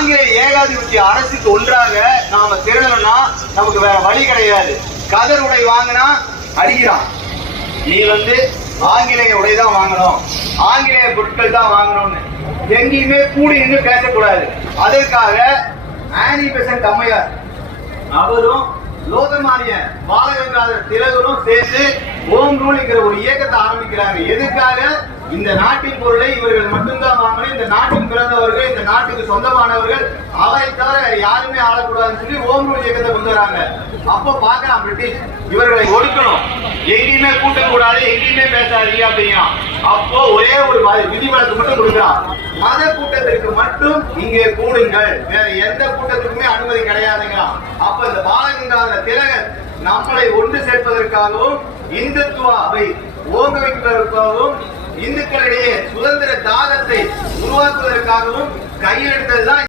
ஆங்கிலேய ஏகாதிபத்திய அரசுக்கு ஒன்றாக நாம திரளணும்னா நமக்கு வேற வழி கிடையாது. கதர் உடை வாங்கினா அடிக்கிறான், நீ ஆங்கிலேய உடை தான் வாங்கணும், ஆங்கிலேய பொருட்கள் தான் வாங்கணும்னு. எங்கேயுமே கூடி நின்று பேசக்கூடாது. அதற்காக ஆனி பெசன்ட் அம்மையார் அவரும் லோகமானிய பாலகங்காதர திலகரும் சேர்ந்து ஹோம் ரூல்ங்கிற ஒரு இயக்கத்தை ஆரம்பிக்கிறாங்க. எதுக்காக? இந்த நாட்டின் பொருளை இவர்கள் மட்டும்தான் வாங்கணும், இந்த நாட்டில் பிறந்தவர்கள், இந்த நாட்டுக்கு சொந்தமானவர்கள், அவரை தவிர யாருமே ஆளக்கூடாதுன்னு சொல்லி ஹோம் ரூல் இயக்கத்தை கொண்டு வராங்க. அப்போ பார்க்கலாம் பிரிட்டிஷ் இவர்களை ஒடுக்கணும், எங்கேயுமே கூட்டக்கூடாது, எங்கேயுமே பேசாதீங்க அப்படின்னா. அப்போ ஒரே ஒரு விதிவிலக்கு மட்டும் கொடுக்கிறான், மத கூட்டத்திற்கு மட்டும் இங்கே கூடுங்கள், வேற எந்த கூட்டத்திற்குமே அனுமதி கிடையாதுங்கிறான். அப்ப இந்த பாலகங்காதர திலகர் நம்மளை ஒன்று சேர்ப்பதற்காகவும் இந்துத்துவாவை ஓங்குவிப்பதற்காகவும் இந்துக்களிடையே சுதந்திர தாகத்தை உருவாக்குவதற்காகவும் கையெழுத்ததுதான்